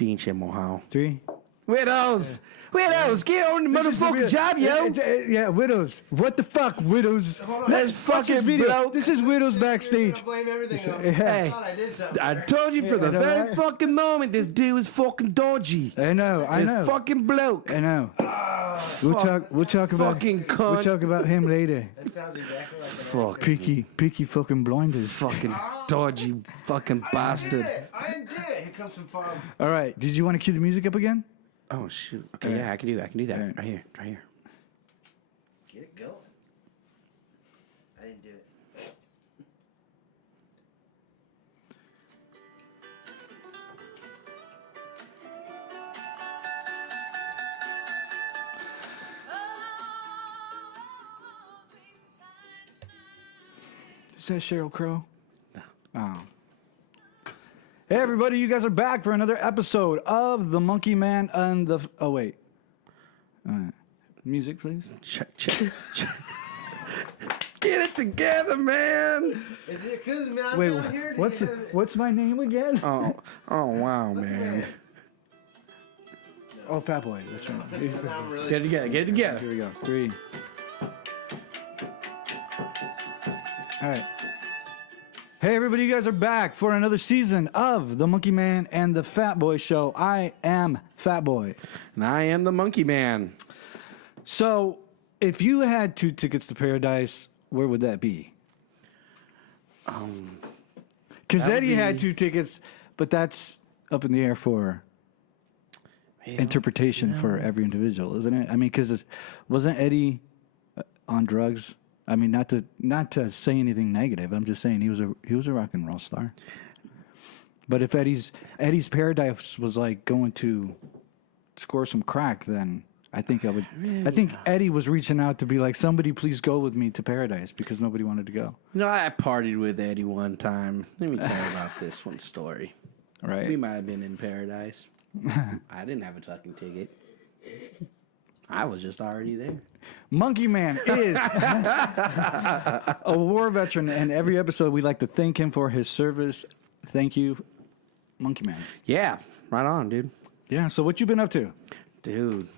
Pinche mojado. 3. Widows! Widows! Get on the motherfucking job, yo! Yeah, widows. What the fuck, widows? Let's fucking video. This is widows backstage. Blame everything on. Hey, I thought I did something. I told you for the I know, very right? fucking moment this dude is fucking dodgy. I know. This fucking bloke. I know. We'll talk about fucking cunt. We'll talk about him later. That sounds exactly like an Peaky fucking blinders. Fucking dodgy fucking bastard. I did it. Here comes some fun. All right. Did you want to cue the music up again? Oh shoot. Okay, yeah, I can do that. Alright. Right here. Get it going. I didn't do it. Is that Sheryl Crow? No. Oh. Hey everybody, you guys are back for another episode of The Monkey Man and the... Oh, wait. All right. Music, please. Check. Get it together, man. Is it because I'm down here? What's my name again? Oh wow, man. Oh, Fat Boy. That's right. I'm really Get it together. Here we go. 3. All right. Hey everybody, you guys are back for another season of The Monkey Man and the Fat Boy Show. I am Fat Boy. And I am the Monkey Man. So, if you had 2 tickets to paradise, where would that be? Because that would Eddie had be- 2 tickets, but that's up in the air for interpretation for every individual, isn't it? I mean, because wasn't Eddie on drugs? I mean, not to say anything negative. I'm just saying he was a rock and roll star. But if Eddie's paradise was like going to score some crack, then I think I would. I think Eddie was reaching out to be like, somebody please go with me to paradise because nobody wanted to go. You know, I partied with Eddie one time. Let me tell you about this one story. Right. We might have been in paradise. I didn't have a fucking ticket. I was just already there. Monkey Man is a war veteran, and every episode we like to thank him for his service. Thank you, Monkey Man. Yeah, right on, dude. Yeah, so what you been up to? Dude.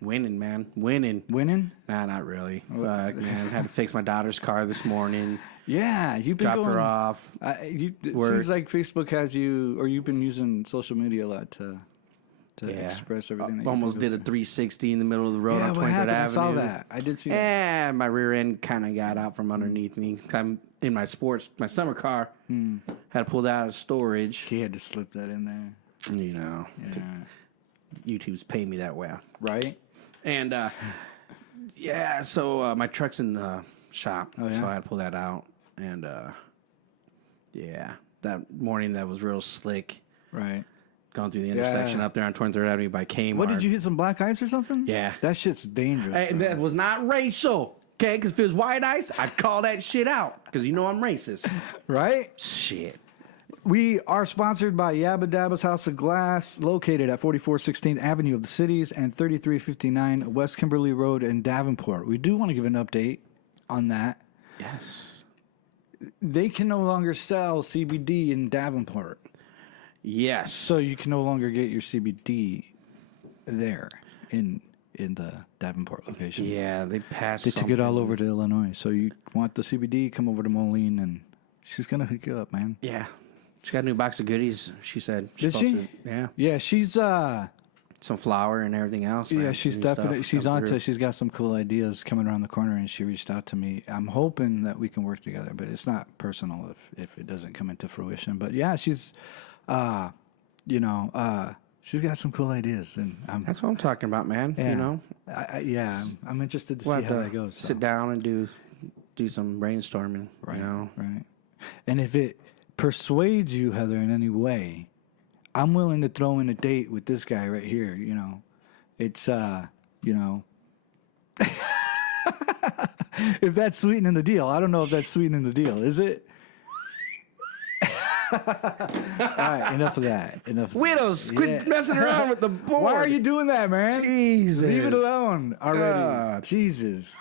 Winning, man. Winning. Winning? Nah, not really. Fuck, man. Had to fix my daughter's car this morning. Yeah, you've been Drop going, her off. It Work. seems like Facebook has you, or you've been using social media a lot to express everything. That you Almost did a do. 360 in the middle of the road Yeah, on what 23rd happened? Avenue. I saw that. I did see that. And my rear end kind of got out from underneath me. I'm in my summer car. Had to pull that out of storage. He had to slip that in there. You know, Yeah. YouTube's paying me that way. Right? And so my truck's in the shop, Oh, yeah? so I had to pull that out. And that morning that was real slick. Right. Going through the intersection up there on 23rd Avenue by Kmart. What, did you hit some black ice or something? Yeah. That shit's dangerous. Hey, bro. that was not racial, okay? Because if it was white ice, I'd call that shit out. Because you know I'm racist. Right? Shit. We are sponsored by Yabba Dabba's House of Glass, located at 4416th Avenue of the Cities and 3359 West Kimberly Road in Davenport. We do want to give an update on that. Yes. They can no longer sell CBD in Davenport. Yes. So you can no longer get your CBD there in the Davenport location. Yeah, they passed. They took it all over to Illinois. So you want the CBD, come over to Moline, and she's going to hook you up, man. Yeah. She got a new box of goodies, she said. Did she? Posted. Yeah. Yeah, she's... Some flour and everything else. Yeah, man. she's New definitely... stuff She's come on through. to... She's got some cool ideas coming around the corner, and she reached out to me. I'm hoping that we can work together, but it's not personal if it doesn't come into fruition. But yeah, she's... she's got some cool ideas, and That's what I'm talking about, man. yeah. You know? I'm interested to We'll see have how to that goes. so. Sit down and do some brainstorming. Right, You know? right. And if it persuades you, Heather, in any way, I'm willing to throw in a date with this guy right here. You know, it's if that's sweetening the deal. I don't know if that's sweetening the deal. Is it? All right, enough of that. Widows, quit messing around with the board. Why are you doing that, man? Jesus. Leave it alone already. God. Jesus.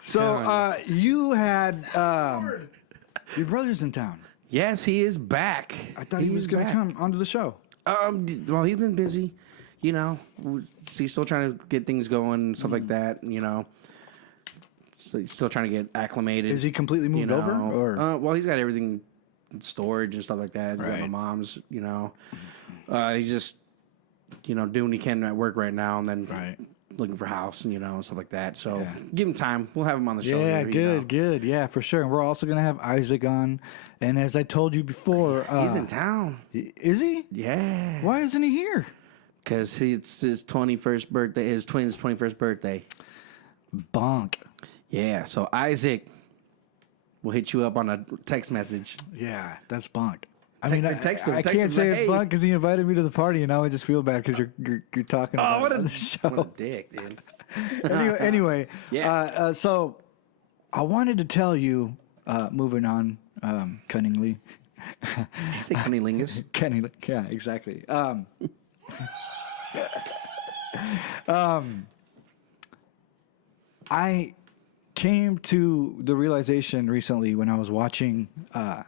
So you had your brother's in town. Yes, he is back. I thought he was going to come onto the show. Well, he's been busy. You know, he's still trying to get things going and stuff like that. You know, so he's still trying to get acclimated. Is he completely moved over? Or Well, he's got everything in storage and stuff like that. He's got my Right. mom's. You know, he's just doing what he can at work right now, and then Right. looking for a house and and stuff like that. So Yeah. give him time. We'll have him on the show. yeah, here, good, good. Yeah, for sure. And we're also going to have Isaac on. And as I told you before, He's in town. Is he? Yeah. Why isn't he here? Because it's his 21st birthday. His twin's 21st birthday. Bonk. Yeah. So Isaac, we'll hit you up on a text message. Yeah, that's bonk. Text him. I Text him, can't say like, it's hey. bonk because he invited me to the party, and now I just feel bad because you're talking about what it a on the show. What a dick, dude. anyway, Yeah. so I wanted to tell you, moving on, cunningly. Did you say cunnilingus? Cunningly, yeah, exactly. I came to the realization recently when I was watching. I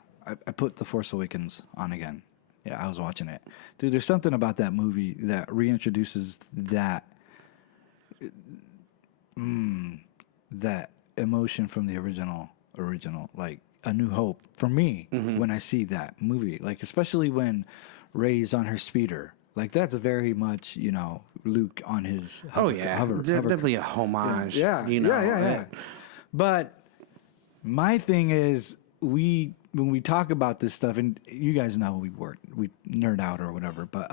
put The Force Awakens on again. Yeah, I was watching it, dude. There's something about that movie that reintroduces that that emotion from the original, like A New Hope for me when I see that movie, like especially when Rey's on her speeder. Like that's very much, Luke on his hover, Definitely a homage. yeah. But my thing is, when we talk about this stuff, and you guys know we nerd out or whatever, but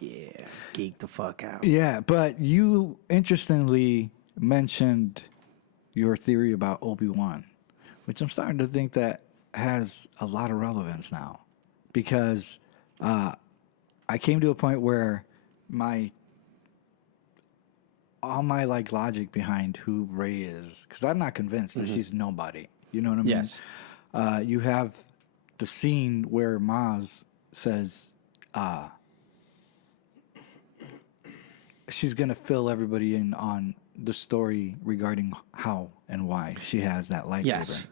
Yeah. Geek the fuck out. yeah. But you interestingly mentioned your theory about Obi-Wan, which I'm starting to think that has a lot of relevance now, because I came to a point where all my like logic behind who Rey is, because I'm not convinced that she's nobody. You know what I mean? Yes. You have the scene where Maz says she's gonna fill everybody in on the story regarding how and why she has that lightsaber. Yes.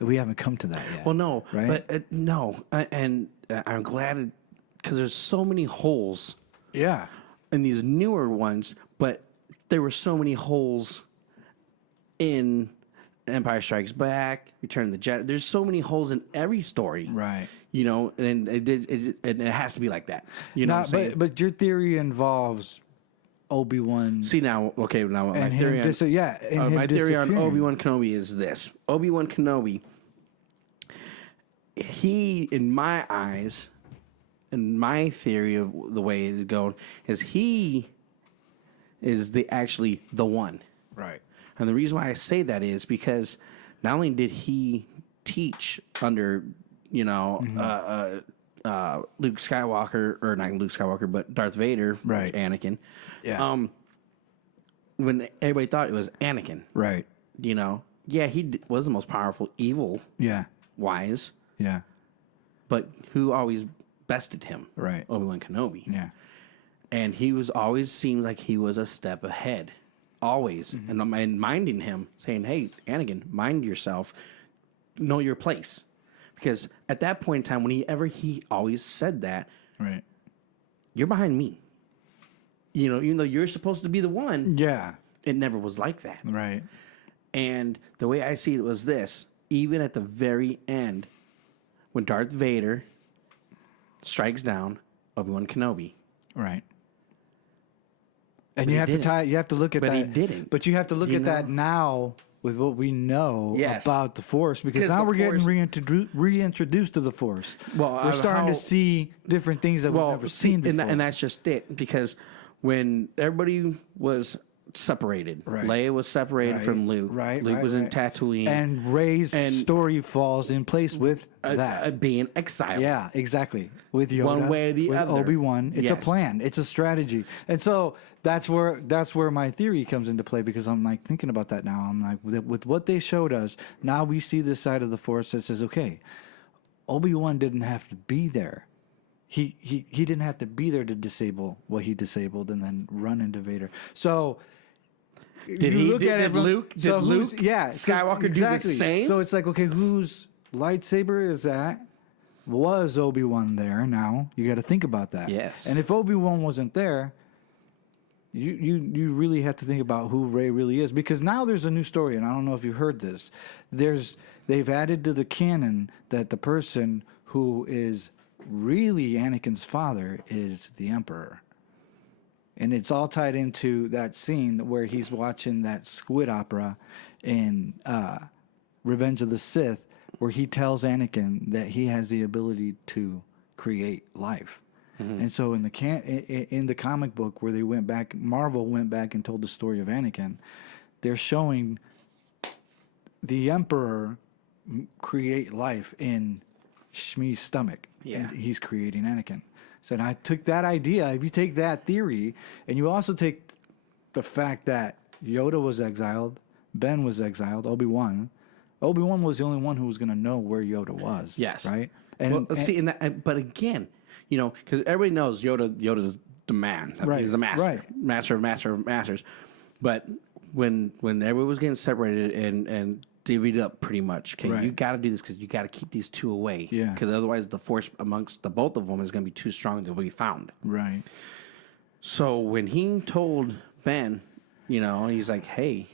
We haven't come to that yet. Well, no. Right? But no. And I'm glad because there's so many holes Yeah. in these newer ones, but there were so many holes in Empire Strikes Back, Return of the Jedi. There's so many holes in every story, Right. And it has to be like that. You know, what I'm saying? But your theory involves Obi-Wan See now, okay, now my and theory him on my theory on disappearing. Obi-Wan Kenobi is this: Obi-Wan Kenobi, he, in my eyes, and my theory of the way it's going, is he is actually the one. Right. And the reason why I say that is because not only did he teach under, Luke Skywalker, or not Luke Skywalker, but Darth Vader, Right. Anakin. Yeah. When everybody thought it was Anakin, Right. he was the most powerful evil Yeah. wise, Yeah. but who always bested him? Right. Obi-Wan Kenobi. Yeah. And he was always seemed like he was a step ahead. Always. Mm-hmm. And minding him, saying, hey, Anakin, mind yourself. Know your place. Because at that point in time, he always said that, Right. you're behind me. Even though you're supposed to be the one, Yeah. it never was like that. Right. And the way I see it was this: even at the very end, when Darth Vader strikes down Obi-Wan Kenobi, Right. And But you he have to didn't. you have to look at But that. he didn't. But you have to look You at that now with what we know Yes. about the Force, because Because now the we're getting Force- reintroduced to the Force. Well, we're starting to see different things that we've never seen before. and that's just it. Because when everybody was separated, Right. Leia was separated Right. from Luke. Right, Luke right, was in right. Tatooine, And Rey's And- story falls in place with that. being exiled. Yeah, exactly. With Yoda, One way or the with other. Obi-Wan, it's a Yes. plan. It's a strategy. And so that's where my theory comes into play, because I'm like thinking about that now. I'm like, with what they showed us, now we see this side of the Force that says, okay, Obi-Wan didn't have to be there. He didn't have to be there to disable what he disabled and then run into Vader. So Did you he? look Did, at it did from- Luke? so Did Luke? who's- yeah, so Skywalker exactly. do the same? So it's like, okay, whose lightsaber is that? was Obi-Wan there? Now you got to think about that. Yes. And if Obi-Wan wasn't there, you really have to think about who Rey really is, because now there's a new story, and I don't know if you heard this. They've added to the canon that the person who is really Anakin's father is the Emperor. And it's all tied into that scene where he's watching that squid opera in Revenge of the Sith, where he tells Anakin that he has the ability to create life. And so in the comic book where Marvel went back and told the story of Anakin, they're showing the Emperor create life in Shmi's stomach. Yeah. And he's creating Anakin. So I took that idea. If you take that theory, and you also take the fact that Yoda was exiled, Ben was exiled, Obi-Wan was the only one who was going to know where Yoda was. Yes. Right? But again, because everybody knows Yoda's the man. Right, He's the master. right. Master of masters. But when everybody was getting separated and divvied up pretty much, okay, Right. you got to do this because you got to keep these two away. Yeah. Because otherwise the force amongst the both of them is going to be too strong to be found. Right. So when he told Ben, he's like, hey,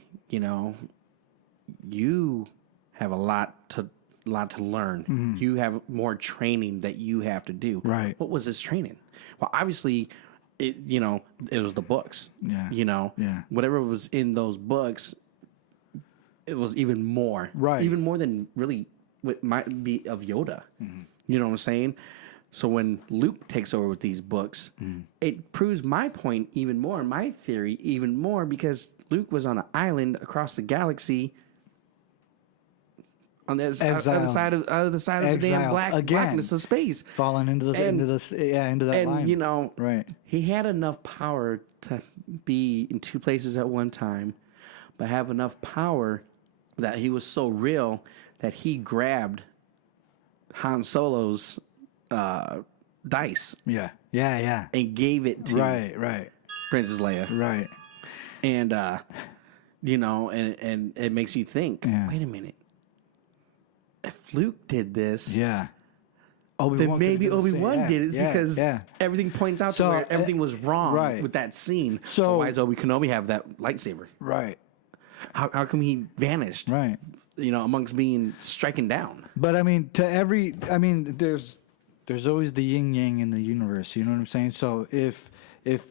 you have a lot to learn. You have more training that you have to do. Right. What was his training? Well, obviously, it was the books. Yeah. Yeah. Whatever was in those books, it was even more. Right. Even more than really what might be of Yoda. You know what I'm saying? So when Luke takes over with these books, it proves my point even more, my theory even more, because Luke was on an island across the galaxy on the other side of the damn blackness of space. Falling into that line. And Right. he had enough power to be in two places at one time, but have enough power that he was so real that he grabbed Han Solo's dice Yeah. Yeah. Yeah. and gave it to Right. Princess Leia. Right. And and it makes you think, Yeah. wait a minute. If Luke did this, Yeah. then maybe Obi-Wan did it because yeah. everything points out So, to where everything was wrong right. with that scene. So- why does Obi Kenobi have that lightsaber? Right. How come he vanished? Right. Amongst being striken down. But I mean, there's always the yin yang in the universe. You know what I'm saying? So if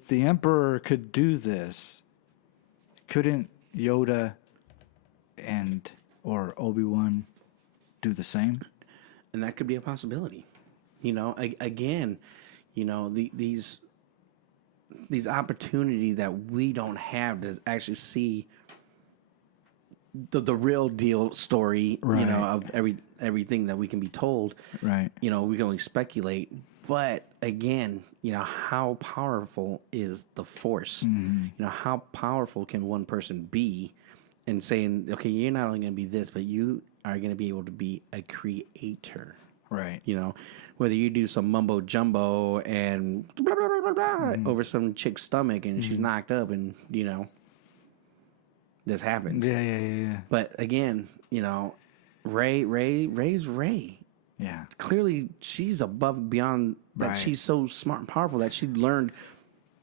the Emperor could do this, couldn't Yoda or Obi-Wan do the same? And that could be a possibility. Again, these opportunity that we don't have to actually see the real deal story, Right. Of everything that we can be told. Right. We can only speculate. But again, how powerful is the Force? How powerful can one person be in saying, okay, you're not only going to be this, but you are going to be able to be a creator. Right. Whether you do some mumbo jumbo and blah, blah, blah, blah, blah, over some chick's stomach and she's knocked up and, this happens. Yeah. But again, Ray's Ray. Yeah. Clearly, she's above and beyond that. Right. She's so smart and powerful that she learned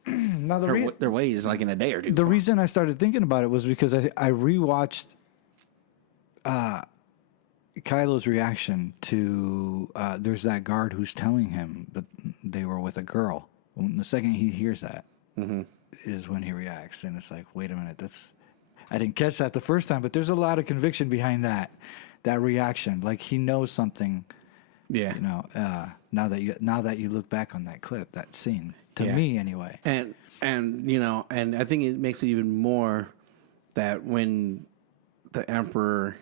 Now their ways like in a day or two. the reason I started thinking about it was because I rewatched Kylo's reaction to there's that guard who's telling him that they were with a girl. When the second he hears that is when he reacts, and it's like, wait a minute, I didn't catch that the first time, but there's a lot of conviction behind that reaction. Like he knows something. Yeah. Now that you look back on that clip, that scene, to Yeah. me anyway. And and I think it makes it even more that when the Emperor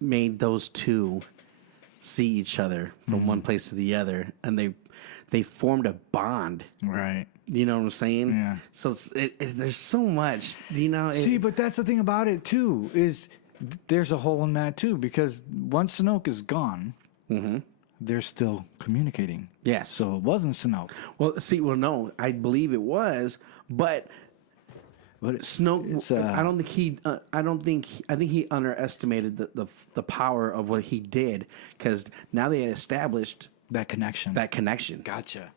made those two see each other from one place to the other, and they formed a bond. Right. You know what I'm saying? Yeah. So there's so much. See, but that's the thing about it too, is there's a hole in that too, because once Snoke is gone, they're still communicating. Yes. So it wasn't Snoke. Well, no, I believe it was, but But Snoke. I think he underestimated the power of what he did, because now they had established that connection. Gotcha.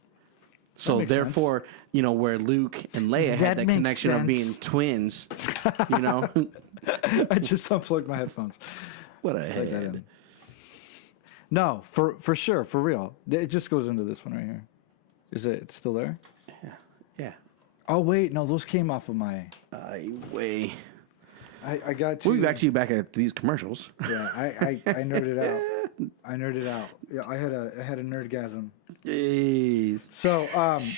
So makes therefore, where Luke and Leia had that makes connection of being sense. twins, I just unplugged my headphones. what a Plug that head. in. No, for sure, for real. It just goes into this one right here. Is it's still there? Yeah. Oh wait, no, those came off of my. Way. I got to. We'll be back to you back at these commercials. Yeah, I nerded out. Yeah, I had a nerdgasm. Jeez. So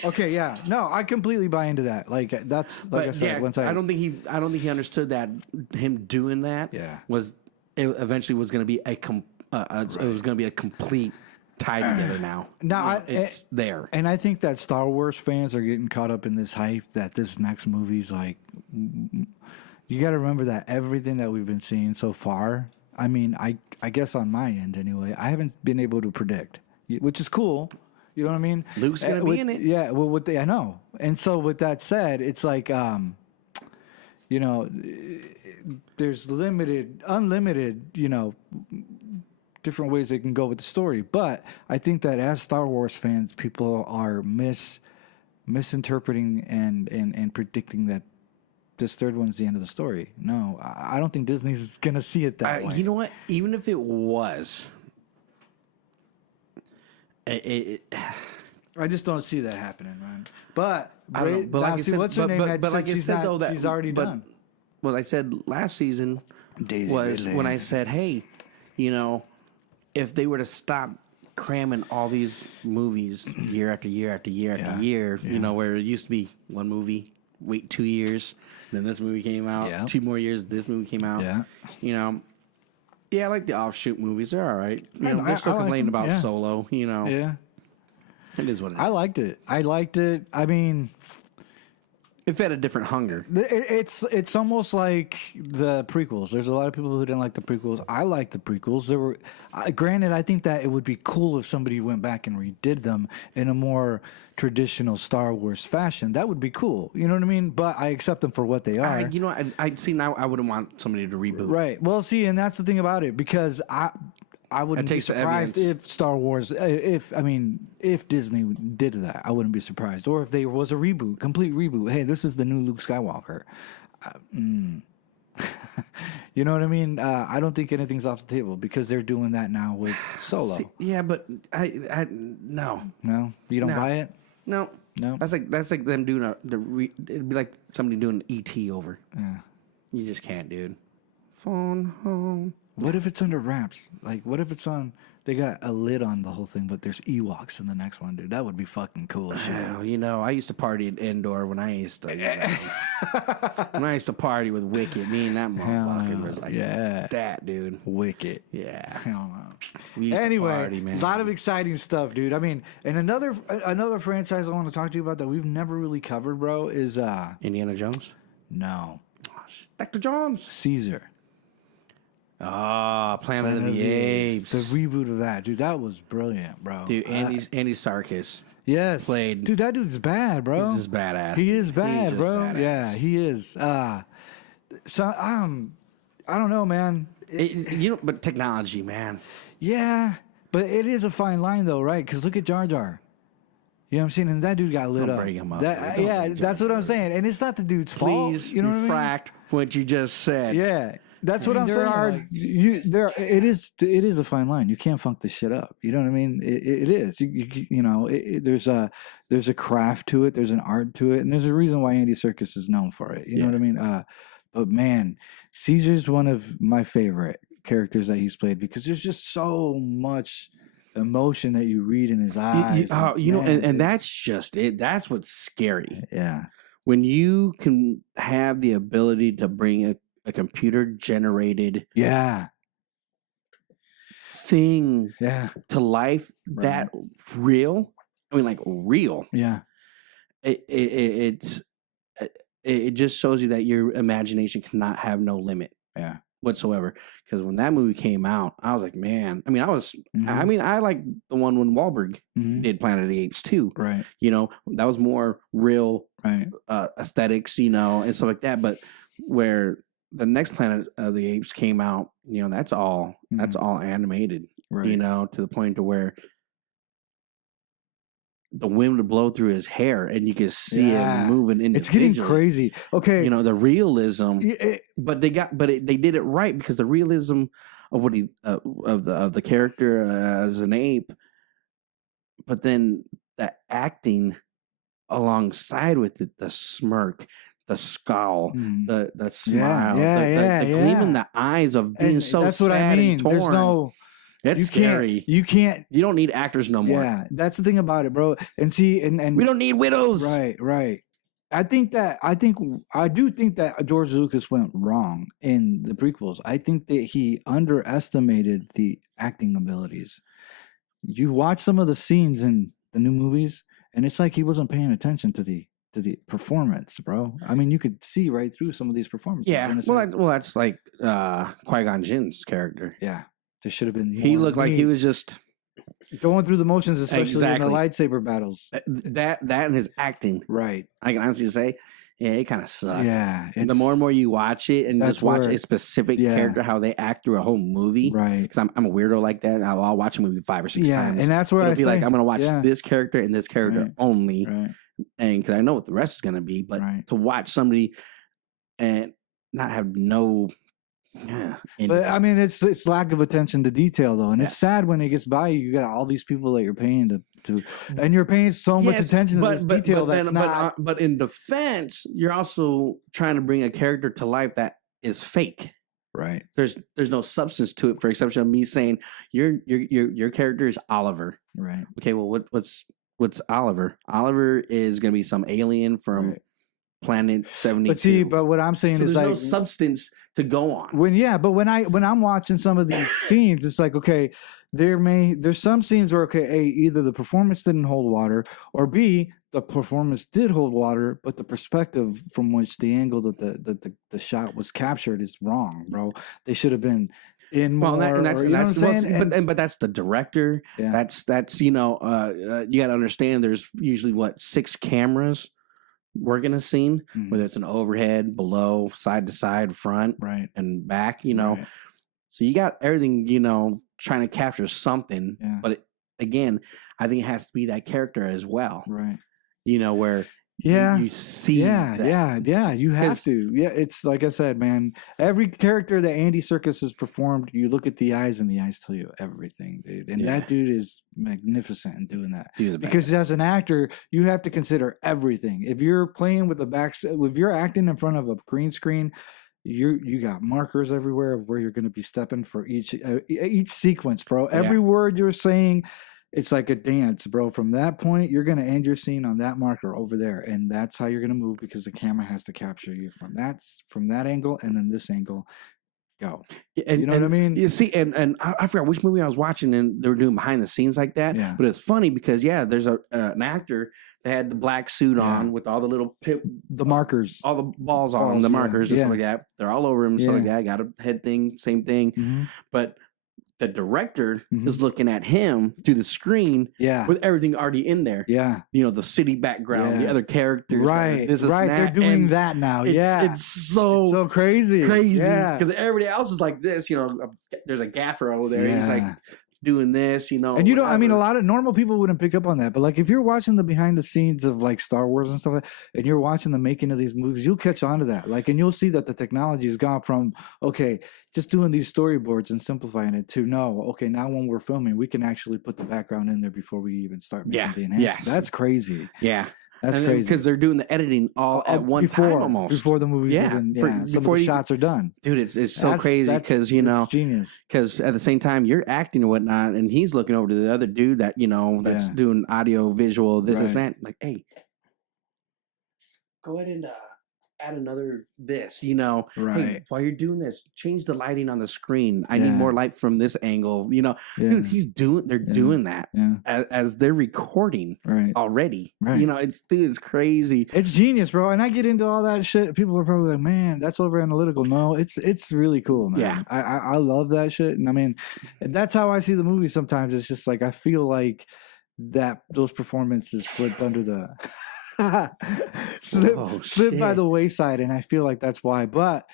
okay, yeah, no, I completely buy into that. Like that's like I But said. yeah, Once I don't think he understood that him doing that Yeah. was it eventually was going to be it was going to be a complete tie together now. Now, It's there. And I think that Star Wars fans are getting caught up in this hype that this next movie's like. You got to remember that everything that we've been seeing so far. I mean, I guess on my end anyway, I haven't been able to predict, which is cool. You know what I mean? Luke's gonna be in it. Yeah. Well, I know. And so with that said, it's like, there's unlimited, different ways they can go with the story. But I think that as Star Wars fans, people are misinterpreting and predicting that this third one's the end of the story. No, I don't think Disney's gonna see it that way. You know what? Even if it was, I just don't see that happening, man. But I don't know. But like I said, what's her name? but like I she's said, not, though, that she's already but done. What I said last season Daisy was Ridley. when I said, hey, if they were to stop cramming all these movies year after year after year after year, where it used to be one movie, wait 2 years, then this movie came out, 2 more years, this movie came out. I like the offshoot movies. They're all right. They're still complaining about Solo. Yeah, it is what it is. I liked it. I mean, It fed a different hunger. It's almost like the prequels. There's a lot of people who didn't like the prequels. I like the prequels. There were, granted, I think that it would be cool if somebody went back and redid them in a more traditional Star Wars fashion. That would be cool. You know what I mean? But I accept them for what they are. I'd see now. I wouldn't want somebody to reboot. Right. Well, see, and that's the thing about it, because I wouldn't be surprised if Star Wars, if Disney did that, I wouldn't be surprised. Or if there was a reboot, complete reboot. Hey, this is the new Luke Skywalker. You know what I mean? I don't think anything's off the table because they're doing that now with Solo. See, but I no. No, you don't buy it. No. That's like them doing it'd be like somebody doing an ET over. Yeah. You just can't, dude. Phone home. What if it's under wraps? Like, what if it's on? They got a lid on the whole thing, but there's Ewoks in the next one, dude. That would be fucking cool as shit. I used to party at Endor when I used to. When I used to party with Wicket, me and that motherfucker was like that, dude. Wicked. Yeah. Hell no. We used Anyway, to party, man. a lot of exciting stuff, dude. I mean, and another franchise I want to talk to you about that we've never really covered, bro, is Indiana Jones. no, Dr. Jones. Caesar. Planet of the Apes. The reboot of that, dude. That was brilliant, bro. Dude, Andy Serkis. Yes. played- Dude, that dude's bad, bro. He's just badass. He dude. is bad, He's just bro. badass. Yeah, he is. So I don't know, man. But technology, man. Yeah, but it is a fine line, though, right? Because look at Jar Jar. You know what I'm saying? And that dude got lit Don't up. bring him up, That- dude. Don't yeah, bring Jar that's what I'm saying. And it's not the dude's fault. Please You know what I mean? retract what you just said. Yeah, that's what I'm There saying. are- It is a fine line. You can't funk this shit up. You know what I mean? It is. There's a craft to it. There's an art to it, and there's a reason why Andy Serkis is known for it. You know what I mean? But man, Caesar's one of my favorite characters that he's played because there's just so much emotion that you read in his eyes. And that's just it. That's what's scary. Yeah. When you can have the ability to bring a computer generated Yeah. thing Yeah. to life that real. I mean, like real. Yeah. It just shows you that your imagination cannot have no limit. Yeah. whatsoever. Because when that movie came out, I was like, man. I mean, I like the one when Wahlberg did Planet of the Apes too. Right. You know, that was more real Right. aesthetics, you know, and stuff like that. But where the next Planet of the Apes came out, you know, that's all animated. Right. You know, to the point to where the wind would blow through his hair and you could see it moving individually. It's getting crazy. Okay. You know, the realism, but they did it right, because the realism of what he of the character as an ape, but then the acting alongside with it, the smirk, the scowl, the smile, the gleam in the eyes of being and so that's sad what I mean. and torn. There's no. That's scary. You can't. You don't need actors no more. Yeah, that's the thing about it, bro. And see, and we don't need widows. Right. I do think that George Lucas went wrong in the prequels. I think that he underestimated the acting abilities. You watch some of the scenes in the new movies, and it's like he wasn't paying attention to the performance, bro. I mean, you could see right through some of these performances. Yeah. That's like Qui-Gon Jinn's character. Yeah. There should have been more. He looked like he was just going through the motions, especially in the lightsaber battles. That and his acting. Right. I can honestly say, yeah, it kind of sucked. Yeah. And the more and more you watch it and just watch a specific character, how they act through a whole movie. Right. Because I'm a weirdo like that. I'll watch a movie 5 or 6 times. And that's where I'll be like, I'm going to watch this character and this character only. Right. And because I know what the rest is going to be. But to watch somebody and not have no... Yeah, but I mean, it's lack of attention to detail, though, and it's sad when it gets by you. You got all these people that you're paying to, and you're paying so much attention to this detail that's not. But in defense, you're also trying to bring a character to life that is fake. Right. There's no substance to it, for exception of me saying your character is Oliver. Right. Okay. Well, what's Oliver? Oliver is going to be some alien from Planet 72. But what I'm saying is there's like no substance to go on. When I'm watching some of these scenes, it's like, okay, there's some scenes where, okay, A, either the performance didn't hold water, or B, the performance did hold water, but the perspective from which the angle that the shot was captured is wrong, bro. They should have been in more. But that's the director. Yeah. That's you got to understand. There's usually 6 cameras working a scene, whether it's an overhead, below, side to side, front, and back, So you got everything, trying to capture something. Yeah. But again, I think it has to be that character as well. Right. Where you see you have 'Cause- to. Yeah, it's like I said, man, every character that Andy Serkis has performed, you look at the eyes and the eyes tell you everything, dude. And that dude is magnificent in doing that. Because as an actor, you have to consider everything. If you're playing with if you're acting in front of a green screen, you got markers everywhere of where you're going to be stepping for each sequence, bro. Every word you're saying, it's like a dance, bro. From that point, you're going to end your scene on that marker over there. And that's how you're going to move, because the camera has to capture you from that angle, and then this angle. Go. And, you know what I mean? You see, and I forgot which movie I was watching, and they were doing behind the scenes like that. Yeah. But it's funny because, there's an actor that had the black suit on with all the little the markers, all the balls on him, the markers, and stuff like that. They're all over him, stuff like that. Got a head thing, same thing. Mm-hmm. But the director is looking at him through the screen with everything already in there. Yeah. The city background, the other characters. Right. This is right. that. They're doing that now. It's so crazy. Yeah. Because everybody else is like this, there's a gaffer over there. He's like doing this, And a lot of normal people wouldn't pick up on that. But like if you're watching the behind the scenes of like Star Wars and stuff like that, and you're watching the making of these movies, you'll catch on to that. Like, and you'll see that the technology has gone from, okay, just doing these storyboards and simplifying it to okay, now when we're filming, we can actually put the background in there before we even start making the enhancements. Yes. That's crazy. Yeah. That's crazy. Because they're doing the editing all at one time almost. Before the movies even, some of the shots are done. Dude, it's so crazy because, it's genius. Because at the same time, you're acting and whatnot, and he's looking over to the other dude that, that's doing audio, visual, this and that. Like, hey, go ahead and add another this, you know, hey, Right. while you're doing this, change the lighting on the screen. I need more light from this angle. You know, Yeah. dude, they're doing that Yeah. as they're recording Right. already. Right. You know, it's crazy. It's genius, bro. And I get into all that shit. People are probably like, man, that's over analytical. No, it's really cool, man. Yeah. I love that shit. And I mean, that's how I see the movie sometimes. It's just like I feel like that those performances slipped under the slipped by shit. the wayside, and I feel like that's why. But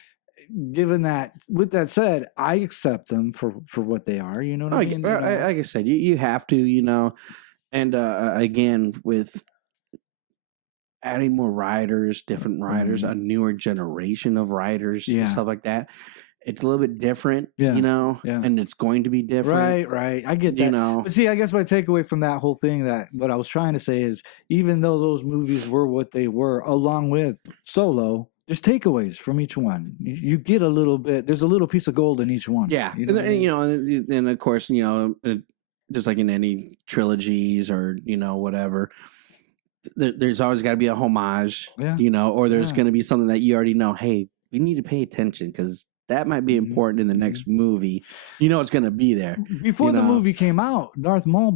given that, with that said, I accept them for what they are. You know what I mean? Like I said, you have to, you know, and again with adding more writers, different writers, a newer generation of writers, and stuff like that. It's a little bit different, you know, and it's going to be different. Right. I get that. You know, but see, I guess my takeaway from that whole thing, that what I was trying to say is, even though those movies were what they were, along with Solo, there's takeaways from each one. You get a little bit. There's a little piece of gold in each one. Yeah, you know, and you know, and of course, you know, just like in any trilogies or you know whatever. There's always got to be a homage, you know, or there's going to be something that you already know. Hey, we need to pay attention because that might be important in the next movie. You know, it's going to be there. Before the movie came out, Darth Maul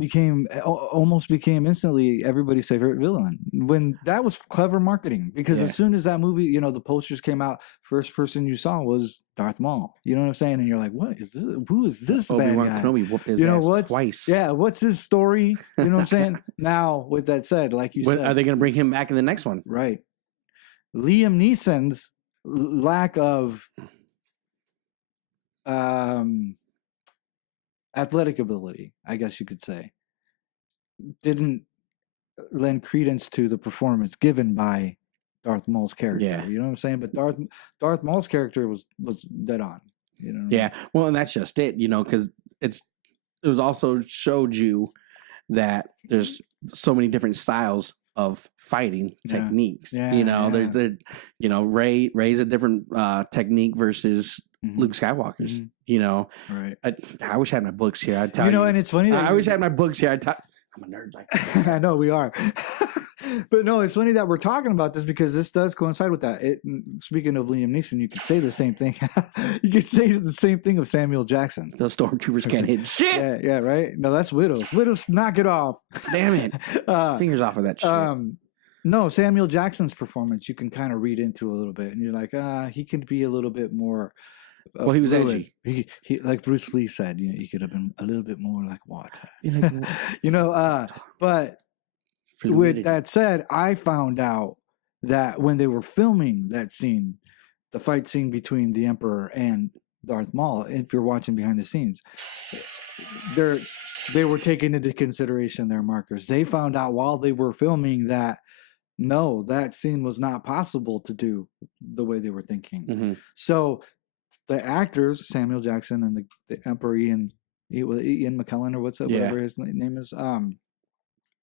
almost became instantly everybody's favorite villain. When that was clever marketing, because as soon as that movie, you know, the posters came out, first person you saw was Darth Maul. You know what I'm saying? And you're like, what is this? Who is this bad guy? Kenobi whooped his you know ass what's twice. Yeah, what's his story? You know what I'm saying? Now, with that said, like you said, are they going to bring him back in the next one? Right. Liam Neeson's lack of athletic ability, I guess you could say, didn't lend credence to the performance given by Darth Maul's character. Yeah. You know what I'm saying? But Darth Maul's character was dead on. You know? Yeah. Well, and that's just it, you know, because it was also showed you that there's so many different styles of fighting techniques. You know, they're you know, Ray's a different technique versus Luke Skywalker's. You know, right? I wish I had my books here. I'd tell you. You know, and it's funny. I wish I had my books here. I'm a nerd like that. I know we are. But no, it's funny that we're talking about this because this does coincide with that. Speaking of Liam Neeson, you could say the same thing. You could say the same thing of Samuel Jackson. Those stormtroopers can't hit shit. Yeah, right. No, that's Widows. Widows, knock it off. Damn it. Fingers off of that shit. No, Samuel Jackson's performance, you can kind of read into a little bit, and you're like, he could be a little bit more. Well, he was edgy. He like Bruce Lee said, you know, he could have been a little bit more like water. You know, but with that said, I found out that when they were filming that scene, the fight scene between the Emperor and Darth Maul, if you're watching behind the scenes, they were taking into consideration their markers. They found out while they were filming that no, that scene was not possible to do the way they were thinking. So the actors, Samuel Jackson and the Emperor Ian McKellen or whatever his name is.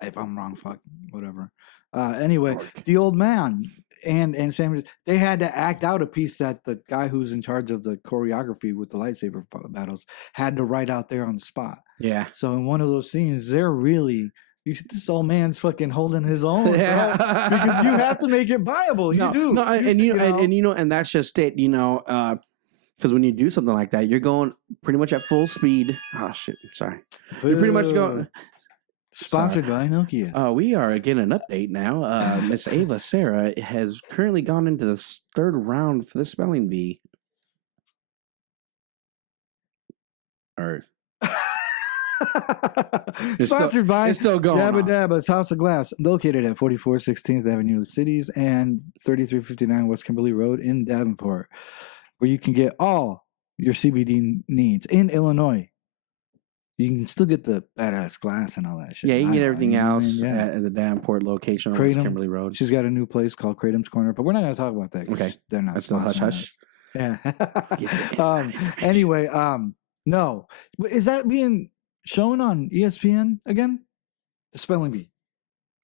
If I'm wrong, fuck, whatever. Anyway, the old man and Samuel, they had to act out a piece that the guy who's in charge of the choreography with the lightsaber battles had to write out there on the spot. Yeah. So in one of those scenes, they're really. This old man's fucking holding his own, because you have to make it viable. And that's just it, you know. Because when you do something like that, you're going pretty much at full speed. Oh shit! Sorry. You're pretty much going. Sponsored by Nokia. We are getting an update now. Miss Ava Sarah has currently gone into the third round for the spelling bee. Or. Sponsored by it's still going Yabba Dabba's House of Glass, located at 44 16th Avenue of the Cities and 3359 West Kimberly Road in Davenport, where you can get all your CBD needs in Illinois. You can still get the badass glass and all that shit. Yeah, you can get everything else at the Davenport location on West Kimberly Road. She's got a new place called Kratom's Corner, but we're not going to talk about that. Okay, they're not. That's still hush hush. Yeah. Anyway, no, is that being shown on ESPN again? The spelling bee.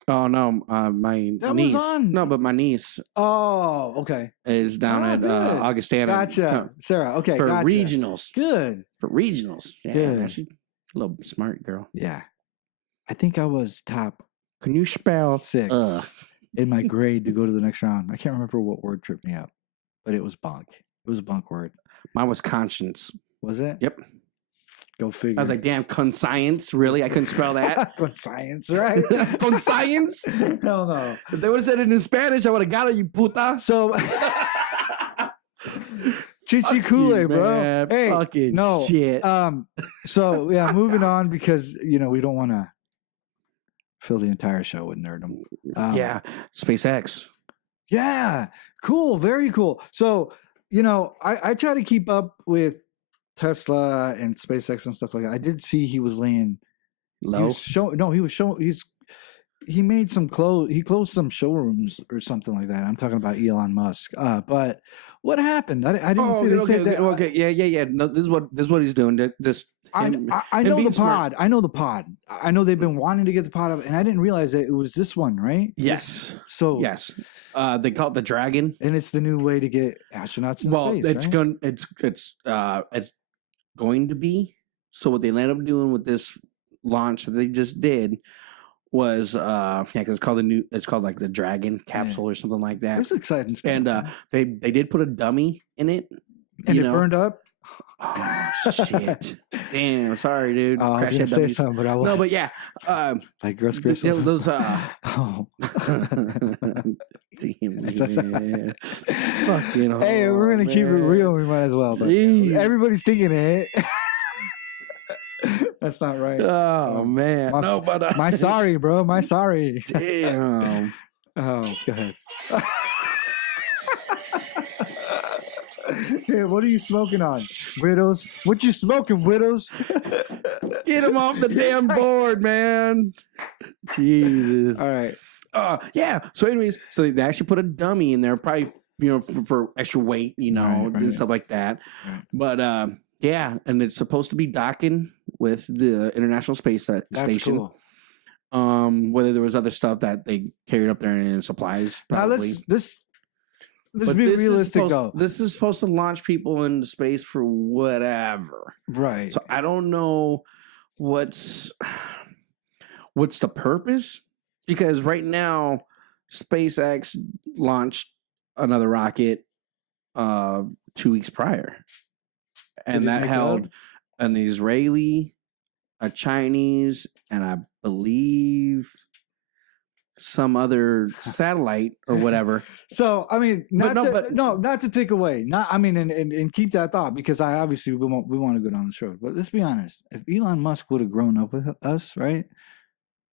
Oh no, my that niece. Was on. No, but my niece. Oh, okay. Is down at Augustana. Gotcha, Sarah. Okay, for regionals. Good for regionals. Yeah, good. She's a little smart girl. Yeah, I think I was top. Can you spell 6? in my grade to go to the next round. I can't remember what word tripped me up, but it was bunk. It was a bunk word. Mine was conscience. Was it? Yep. Go figure. I was like, damn, conscience? Really? I couldn't spell that. Science, right? Conscience? Hell no. If they would have said it in Spanish, I would have got it, you puta. So, Chichi Kool-Aid, bro. Man, Hey, fucking no. shit. So yeah, moving on because we don't want to fill the entire show with nerdom. Yeah, SpaceX. Yeah, cool, very cool. So I try to keep up with Tesla and SpaceX and stuff like that. I did see he was laying Low. He made some he closed some showrooms or something like that. I'm talking about Elon Musk. But what happened? I didn't see. They said that. Okay, yeah. No, this is what he's doing. I know the pod. I know the pod. I know they've been wanting to get the pod up, and I didn't realize that it was this one, right? Yes. Yes. They call it the Dragon. And it's the new way to get astronauts in space. It's going to be. So what they ended up doing with this launch that they just did was because it's called like the Dragon capsule or something like that. It's exciting stuff. And they did put a dummy in it. And it burned up. Oh shit! Damn, sorry, dude. I was gonna say something, but I was no, but yeah, like Russ Grissom. those oh. Damn, man. Fucking hey, we're gonna keep it real. We might as well. But everybody's thinking it. That's not right. Oh man, my sorry, bro. My sorry. Damn. Oh, go ahead. Hey, what are you smoking on, widows? What you smoking, widows? Get him off the damn board, man. Jesus. All right. Yeah. So, anyways, so they actually put a dummy in there, probably for extra weight, and stuff like that. Right. But yeah, and it's supposed to be docking with the International Space Station. Cool. Whether there was other stuff that they carried up there in supplies. Probably. Now let's be realistic though. This is supposed to launch people into space for whatever. Right. So I don't know what's the purpose, because right now SpaceX launched another rocket 2 weeks prior, and that held an Israeli, a Chinese, and I believe some other satellite or whatever. So I mean, not to take away. And keep that thought, because I obviously we want to go down this road. But let's be honest. If Elon Musk would have grown up with us, right,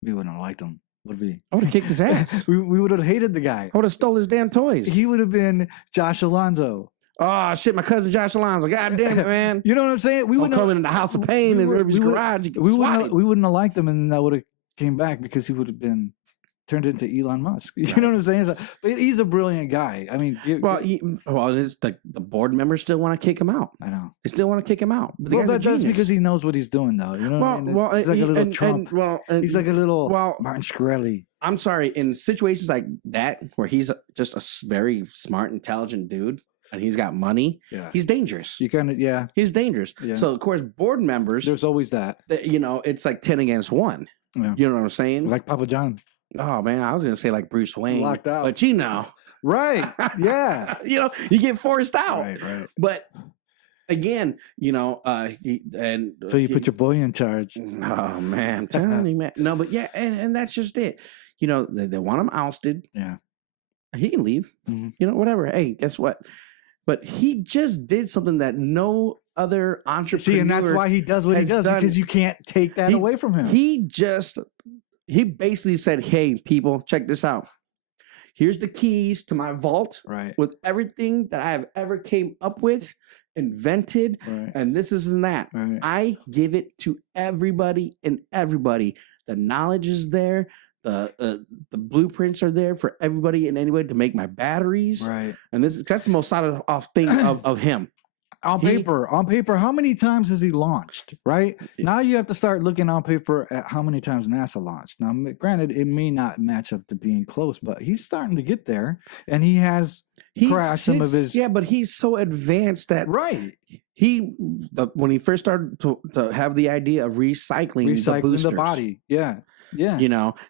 we wouldn't have liked him. Would we? I would have kicked his ass. we would have hated the guy. I would have stole his damn toys. He would have been Josh Alonzo. Oh shit, my cousin Josh Alonzo. God damn it, man. You know what I'm saying? We wouldn't come in the House of Pain in Irvy's garage. We wouldn't have liked him, and that would have came back because he would have been turned into Elon Musk. You know what I'm saying? But he's a brilliant guy. I mean, it's the board members still want to kick him out. I know. They still want to kick him out. But that's because he knows what he's doing, though. You know what I mean? He's like a little Trump. He's like a little Martin Shkreli. I'm sorry. In situations like that, where he's just a very smart, intelligent dude, and he's got money, he's dangerous. He's dangerous. Yeah. So, of course, board members... There's always that. It's like 10 against 1. Yeah. You know what I'm saying? Like Papa John. Oh, man, I was going to say like Bruce Wayne. Locked out. But Right. Yeah. You get forced out. Right. But again, so you put your boy in charge. Oh, man. I'm telling you, man. No, but yeah, and that's just it. They want him ousted. Yeah. He can leave. Mm-hmm. Whatever. Hey, guess what? But he just did something that no other entrepreneur... See, and that's why he does what he does, because you can't take that away from him. He basically said, hey, people, check this out. Here's the keys to my vault with everything that I have ever came up with, invented, and this is and that. Right. I give it to everybody and everybody. The knowledge is there. The blueprints are there for everybody and anybody to make my batteries. Right. And that's the most solid off thing of him. On paper, how many times has he launched, right? Yeah. Now you have to start looking on paper at how many times NASA launched. Now, granted, it may not match up to being close, but he's starting to get there, and he has crashed some of his... Yeah, but he's so advanced that... Right. When he first started to have the idea of recycling the boosters, the body. Yeah.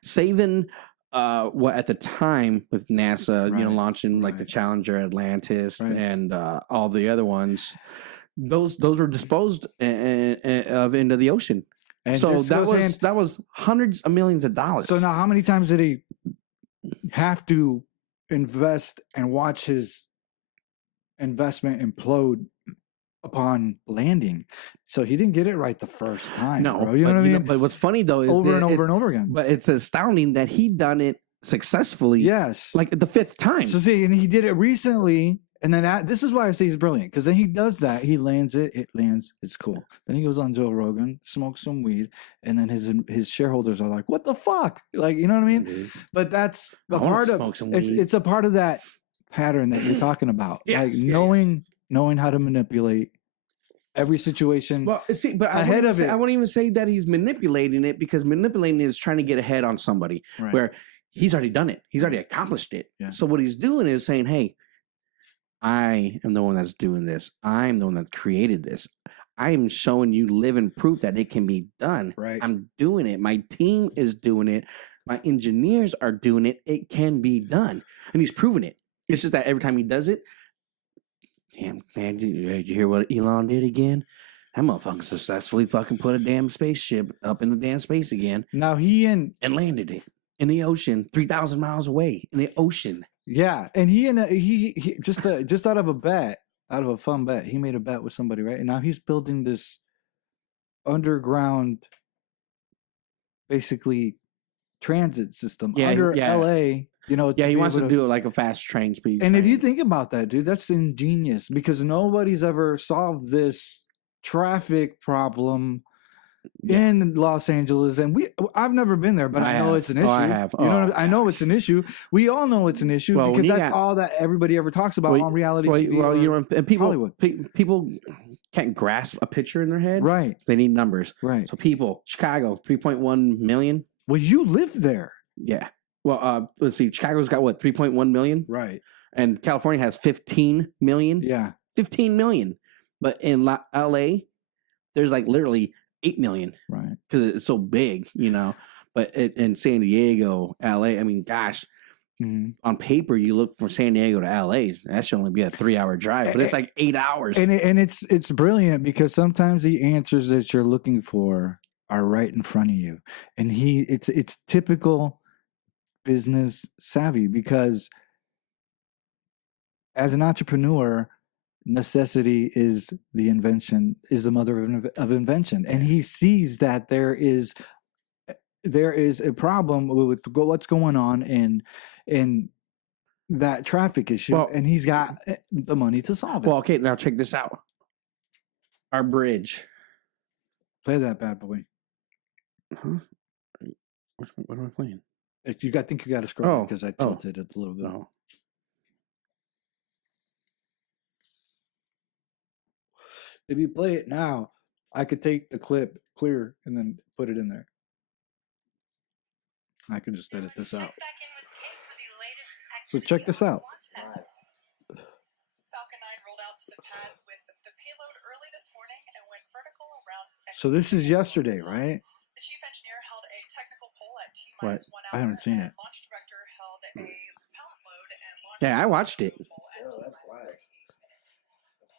saving what at the time with NASA, Right, launching like the right. Challenger, Atlantis, Right. and all the other ones, those were disposed of into the ocean. And So this that goes hand- was hundreds of millions of dollars. So now, how many times did he have to invest and watch his investment implode upon landing? So he didn't get it right the first time. no, bro. You know what I mean? But what's funny though is Over that and over it's- and over again. But it's astounding that he done it successfully. Yes. like the 5th time. So see, and he did it recently, and then this is why I say he's brilliant, because then he does that, he lands it lands, it's cool. Then he goes on Joe Rogan, smokes some weed, and then his shareholders are like, "What the fuck?" Like, you know what I mean? Dude. But that's I a wanna part of smoke some it's weed. it's a part of that pattern that you're talking about, Yes, like yeah, yeah. knowing how to manipulate every situation. Well, see, but Ahead of it. I won't even say that he's manipulating it, because manipulating is trying to get ahead on somebody Right. where he's already done it. He's already accomplished it. Yeah. So what he's doing is saying, "Hey, I am the one that's doing this. I'm the one that created this. I am showing you living proof that it can be done. Right. I'm doing it. My team is doing it. My engineers are doing it. It can be done." And he's proven it. It's just that every time he does it, damn, man, did you hear what Elon did again? That motherfucker successfully fucking put a damn spaceship up in the damn space again Now he landed it in the ocean, 3,000 miles away in the ocean. yeah, and he just out of a fun bet, he made a bet with somebody, right? And now he's building this underground, basically transit system Yeah, under yeah. LA. You know, Yeah, he be wants to able do it like a fast train speed. And if you train. think about that, dude, that's ingenious, because nobody's ever solved this traffic problem Yeah. in Los Angeles, and I've never been there, but I know have. it's an issue. Oh, I have. You know, Oh, what I know it's an issue. We all know it's an issue, Well, when because you that's got- all that everybody ever talks about Well, on reality well, TV. well, or- and people, Hollywood. People can't grasp a picture in their head. right, They need numbers. right. So people, Chicago, 3.1 million. Well, you live there, Yeah. Well, let's see. Chicago's got what, 3.1 million, right? and California has 15 million. Yeah, 15 million. But in LA, there's like literally 8 million right. because it's so big, But in San Diego, LA, I mean, gosh, Mhm. on paper, you look from San Diego to LA, that should only be a 3-hour drive, but it's like 8 hours. And it's brilliant, because sometimes the answers that you're looking for are right in front of you, and it's typical business savvy, because as an entrepreneur, necessity is the mother of invention, and he sees that there is a problem with what's going on in that traffic issue, Well- and he's got the money to solve it. Well, okay, now check this out. Our bridge. Play that bad boy. Huh? What am I playing? I think you got to scroll Oh, because I oh. tilted it a little bit. No. If you play it now, I could take the clip clear and then put it in there. I can just edit this out. So check this out. Right. Falcon 9 rolled out to the pad with the payload early this morning and went vertical around. So this is yesterday, right? The chief engineer held a technical poll at What? T-minus 1 hour. I haven't seen and it. Launch director held a pallet load and launched. Yeah, I watched it. poll at Oh, that's live.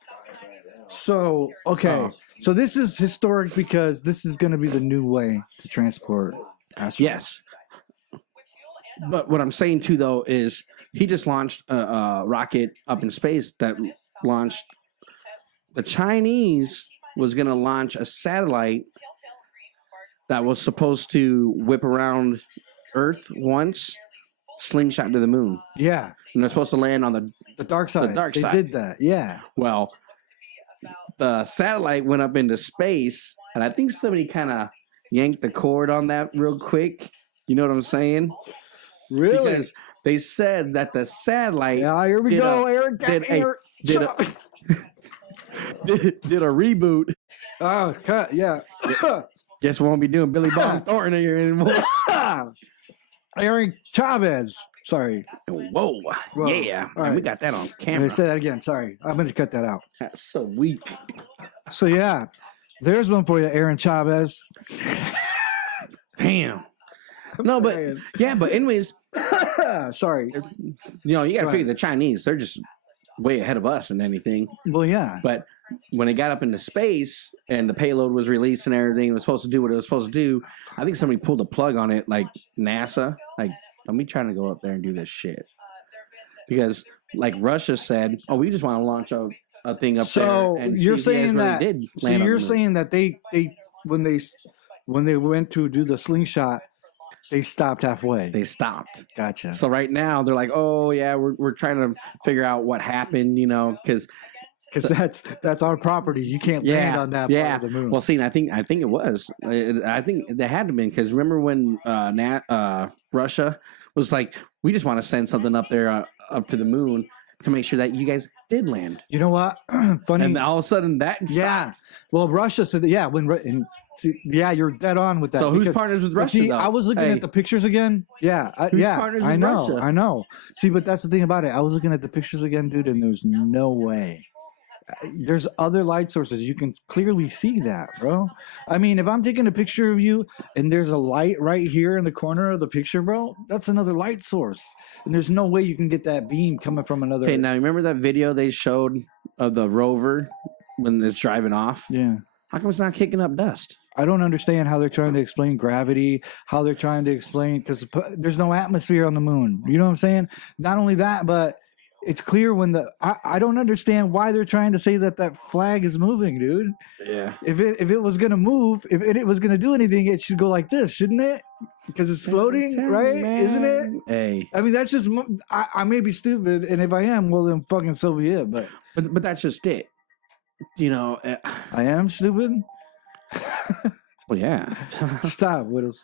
Falcon 9 uses drone So, okay. Oh. So this is historic because this is going to be the new way to transport astronauts. Yes. with fuel and But what I'm saying too, though, is he just launched a rocket up in space that launched. The Chinese was going to launch a satellite that was supposed to whip around Earth once, slingshot to the moon, Yeah. and they're supposed to land on The dark side. dark they side. did that. Yeah. well. The satellite went up into space, and I think somebody kind of yanked the cord on that real quick. You know what I'm saying? Really? Because they said that the satellite Yeah, here we did go, a- Eric. did a- Eric. did a- did a reboot. Oh, cut. Yeah. Guess we won't be doing Billy Bob Thornton here anymore. Eric Chavez. Sorry. Whoa. Whoa. Yeah. All And we right. got that on I'm camera. going to say that again. Sorry. I'm going to cut that out. That's so weak. So, yeah. There's one for you, Aaron Chavez. Damn. No, but yeah, but anyways, Sorry. you know, you got to Go figure ahead. the Chinese, they're just way ahead of us in anything. Well, yeah. But when it got up into space and the payload was released and everything, it was supposed to do what it was supposed to do. I think somebody pulled a plug on it, like NASA. Like, let me trying to go up there and do this shit. Because, like Russia said, oh, we just want to launch a thing up So there. And you're see if you guys saying really that. did So land on you're the moon. saying that they when they went to do the slingshot, they stopped halfway. They stopped. Gotcha. So right now they're like, oh yeah, we're trying to figure out what happened, you know, because that's our property. You can't land on that part of the moon. Well, see, I think it was. I think they had to be because remember when Russia was like, we just want to send something up there up to the moon to make sure that you guys did land. You know what? Funny. And all of a sudden that Yeah. stopped. Well, Russia said that, yeah. Yeah, you're dead on with that. So who's because- partners with but Russia? see, though? I was looking Hey, at the pictures again. Yeah, Who's yeah. partners I with know, Russia? I know. See, but that's the thing about it. I was looking at the pictures again, dude, and there's no way. There's other light sources. You can clearly see that, bro. I mean, if I'm taking a picture of you and there's a light right here in the corner of the picture, bro, that's another light source. And there's no way you can get that beam coming from another. Okay, now remember that video they showed of the rover when it's driving off? Yeah. How come it's not kicking up dust? I don't understand how they're trying to explain gravity, how they're trying to explain, because there's no atmosphere on the moon. You know what I'm saying? Not only that, but it's clear when I don't understand why they're trying to say that flag is moving, dude. Yeah. If it was gonna move, if it was gonna do anything, it should go like this, shouldn't it? Because it's floating, right? Isn't it? Hey. I mean, that's just I may be stupid, and if I am, well then fucking so be it. But that's just it. You know. I am stupid. Well, yeah. Stop, Widows.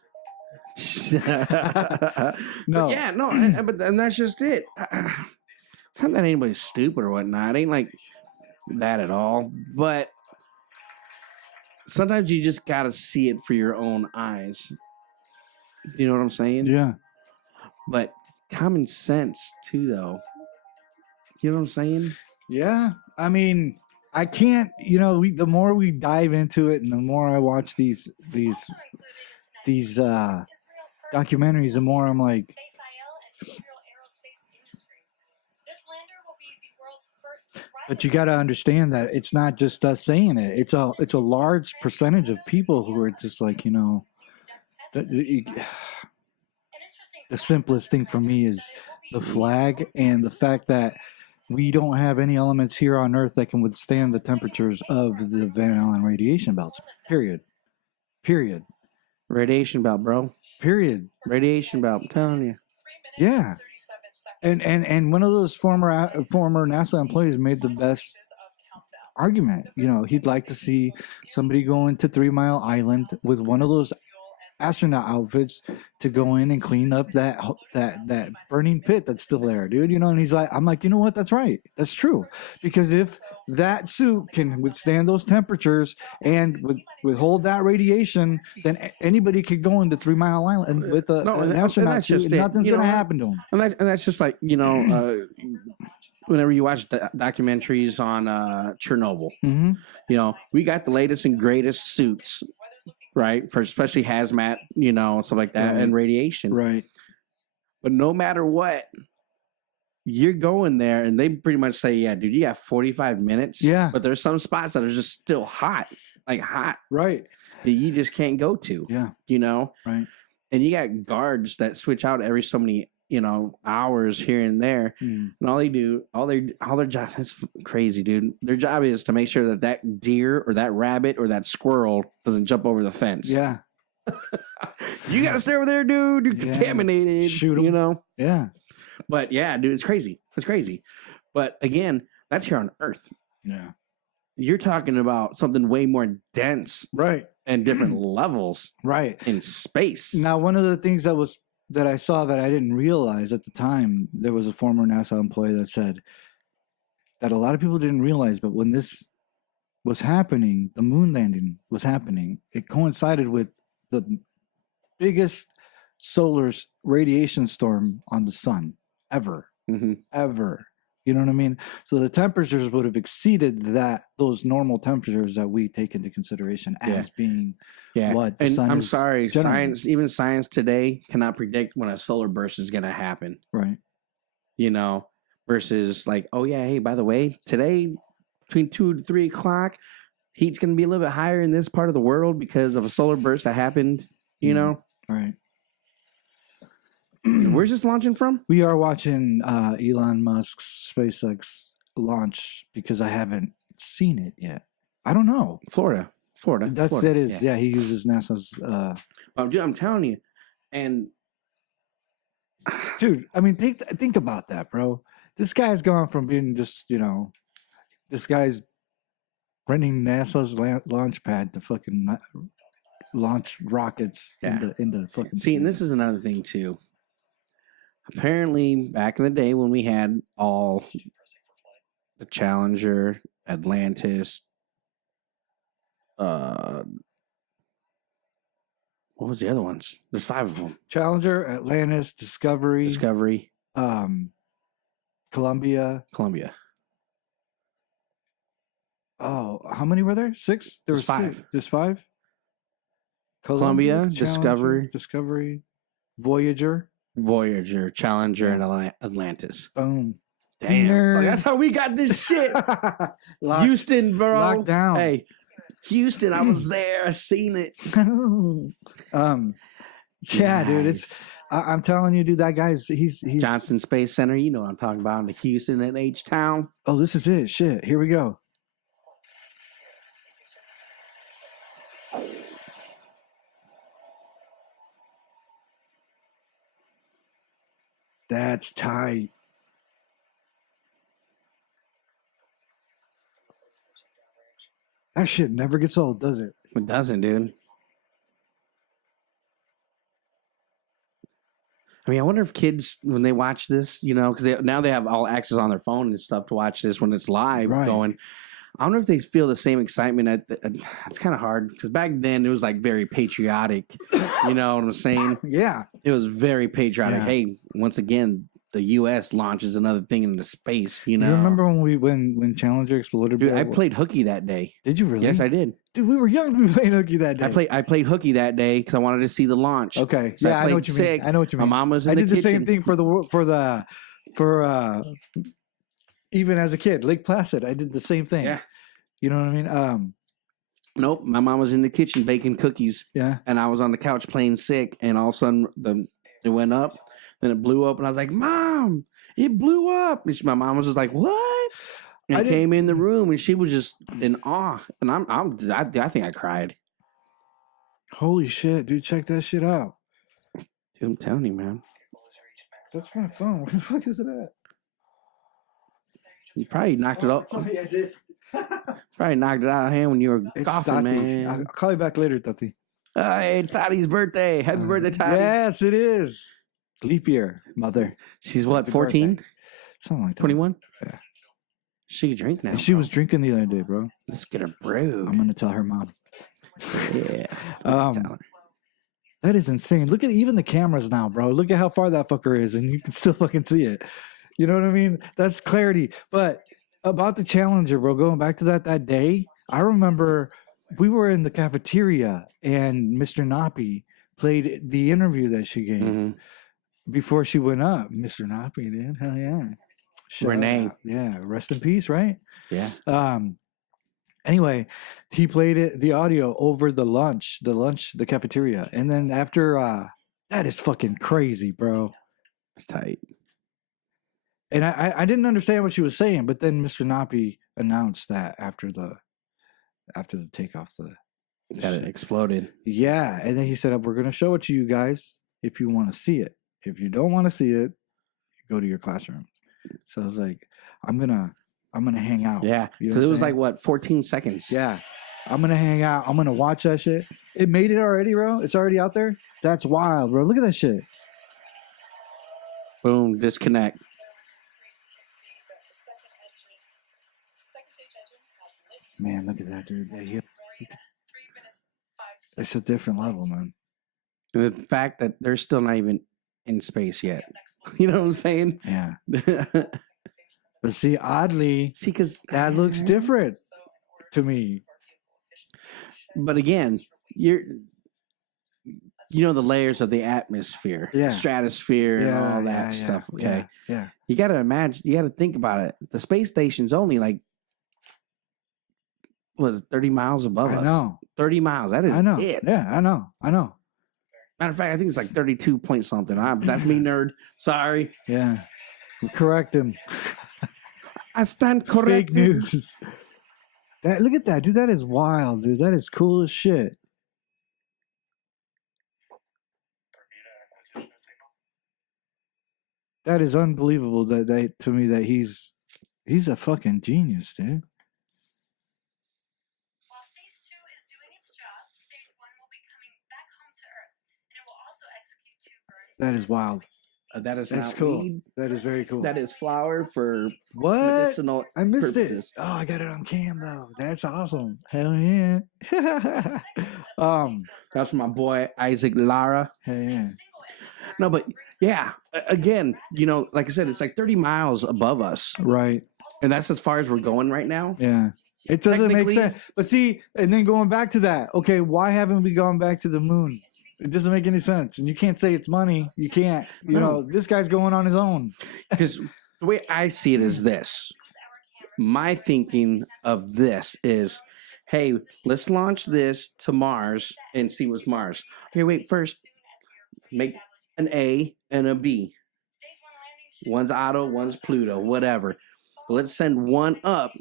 No. But yeah, no, and that's just it. It's not that anybody's stupid or whatnot. It ain't like that at all. But sometimes you just gotta see it for your own eyes. You know what I'm saying? Yeah. But common sense too, though. You know what I'm saying? Yeah. I mean, I can't. You know, the more we dive into it, and the more I watch these documentaries, the more I'm like, but you got to understand that it's not just us saying it. It's a large percentage of people who are just like, you know, the simplest thing for me is the flag and the fact that we don't have any elements here on Earth that can withstand the temperatures of the Van Allen radiation belts. Period. Radiation belt, bro. Period. Radiation belt. I'm telling you. Yeah. And one of those former NASA employees made the best argument. You know, he'd like to see somebody go into 3 Mile Island with one of those astronaut outfits to go in and clean up that burning pit that's still there, dude. You know, and he's like, I'm like, you know what? That's right. That's true. Because if that suit can withstand those temperatures and withhold that radiation, then anybody could go into 3 Mile Island with an astronaut suit. And nothing's going to happen to him. And that's just like, you know, whenever you watch documentaries on Chernobyl, Mm-hmm. you know, we got the latest and greatest suits, right? For especially hazmat, you know, stuff like that, Right. and radiation. Right. But no matter what, you're going there, and they pretty much say, yeah, dude, you got 45 minutes. Yeah. But there's some spots that are just still hot, like hot, Right. that you just can't go to. Yeah. You know? Right. And you got guards that switch out every so many, you know, hours here and there. Mm. And all their job is crazy, dude. Their job is to make sure that deer or that rabbit or that squirrel doesn't jump over the fence. Yeah. You gotta stay over there, dude. You're Yeah. contaminated. Shoot 'em. You know? Yeah. But yeah, dude, it's crazy. It's crazy. But again, that's here on Earth. Yeah. You're talking about something way more dense Right. and different levels Right. in space. Now, one of the things that I saw that I didn't realize at the time, there was a former NASA employee that said that a lot of people didn't realize, but when this was happening, the moon landing was happening, it coincided with the biggest solar radiation storm on the sun ever. Mhm. Ever. You know what I mean? So the temperatures would have exceeded those normal temperatures that we take into consideration as being what the and sun I'm is sorry, generating. science today cannot predict when a solar burst is going to happen. Right. You know, versus like, oh yeah, hey, by the way, today between 2 to 3 o'clock, heat's going to be a little bit higher in this part of the world because of a solar burst that happened. You know, Right. where's this launching from? We are watching Elon Musk's SpaceX launch because I haven't seen it yet. I don't know. Florida. That's Florida. it is. Yeah, he uses NASA's. Dude, I'm telling you, and Dude, I mean, think about that, bro. This guy's gone from being just, this guy's renting NASA's launch pad to fucking launch rockets into fucking. See, and this is another thing too. Apparently, back in the day when we had all the Challenger, Atlantis, what was the other ones? There's 5 of them. Challenger, Atlantis, Discovery, Columbia. Oh, how many were there? 6? There There's were 5. 6. There's 5. Columbia, Challenger, Discovery, Voyager, Challenger, and Atlantis. Boom. Damn, Nerd. that's how we got this shit. Houston, bro. Locked down. Hey, Houston, I was there. I seen it. Yeah, dude. Nice. I'm telling you, dude. That guy's he's Johnson Space Center. You know what I'm talking about. In the Houston and H-Town. Oh, this is it. Shit. Here we go. That's tight. That shit never gets old, does it? It doesn't, dude. I mean, I wonder if kids, when they watch this, because now they have all access on their phone and stuff to watch this when it's live going. I wonder if they feel the same excitement. It's kind of hard because back then it was like very patriotic. You know what I'm saying? Yeah. It was very patriotic. Yeah. Hey, once again, the U.S. launches another thing into space. You remember when Challenger exploded? Dude, I played hooky that day. Did you really? Yes, I did. Dude, we were young to be playing hooky that day. I played hooky that day because I wanted to see the launch. Okay. So yeah, I know what you mean. I know what you mean. My mom was in I the did kitchen. the same thing for even as a kid, Lake Placid. I did the same thing. Yeah. You know what I mean? Nope. My mom was in the kitchen baking cookies. Yeah. And I was on the couch playing sick, and all of a sudden it went up, then it blew up, and I was like, "Mom, it blew up!" And my mom was just like, "What?" And I came in the room, and she was just in awe, and I think I cried. Holy shit, dude! Check that shit out. Dude, I'm telling you, man. That's my phone. Where the fuck is it at? You probably knocked it up. Sorry, I did. Probably knocked it out of hand when you were It's coughing, Tati. man. I'll call you back later, Tati. Hey, Tati's birthday. Happy birthday, Tati. Yes, it is. Leap year, mother. She's what, Happy 14? birthday. Something like that. 21? Yeah. She can drink now. And she bro. was drinking the other day, bro. Let's get her brewed. I'm gonna tell her mom. Yeah. Um, Tell her. That is insane. Look at even the cameras now, bro. Look at how far that fucker is, and you can still fucking see it. You know what I mean? That's clarity. But about the Challenger, bro, going back to that day, I remember we were in the cafeteria and Mr. Nappy played the interview that she gave before she went up. Mr. Nappy, dude. Hell yeah. Renee. Out. Yeah. Rest in peace, right? Yeah. Anyway, he played the audio over the cafeteria. And then after that is fucking crazy, bro. It's tight. And I didn't understand what she was saying, but then Mr. Nappy announced that after the takeoff, That it exploded. yeah, and then he said, "We're gonna show it to you guys if you want to see it. If you don't want to see it, go to your classroom." So I was like, "I'm gonna hang out." Yeah. You know Because what it I'm was saying? like, what, 14 seconds? Yeah, I'm gonna hang out. I'm gonna watch that shit. It made it already, bro. It's already out there. That's wild, bro. Look at that shit. Boom. Disconnect. Man, look at that, dude. Yeah, it's a different level, man. The fact that they're still not even in space yet. You know what I'm saying? Yeah. But see, oddly, See, because that looks different to me. But again, you know the layers of the atmosphere, Yeah. stratosphere, and all that stuff. Okay, Yeah. you got to imagine, you got to think about it. The space station's only like 30 miles above us. I know. 30 miles. That is I know. it. Yeah, I know. Matter of fact, I think it's like 32 point something. That's me, nerd. Sorry. Yeah. Correct him. I stand Fake corrected. news. Look at that, dude. That is wild, dude. That is cool as shit. That is unbelievable. That to me that he's a fucking genius, dude. While Stage 2 is doing its job, Stage 1 will be coming back home to Earth, and it will also execute 2 burns. That is wild. That is That's not cool. weed. That is very cool. That is flower for What? medicinal I missed purposes. it. Oh, I got it on cam though. That's awesome. Hell yeah. That's from my boy Isaac Lara. Hell yeah. No, but yeah, again, you know, like I said, it's like 30 miles above us, Right. and that's as far as we're going right now. Yeah. It doesn't make Technically- sense. But see, and then going back to that, okay, why haven't we gone back to the moon? It doesn't make any sense. And you can't say it's money. You can't. You know, this guy's going on his own. Because the way I see it is this. My thinking of this is, hey, let's launch this to Mars and see what's Mars. Okay, wait, first, make an A and a B. One's Otto, one's Pluto, whatever. But let's send one up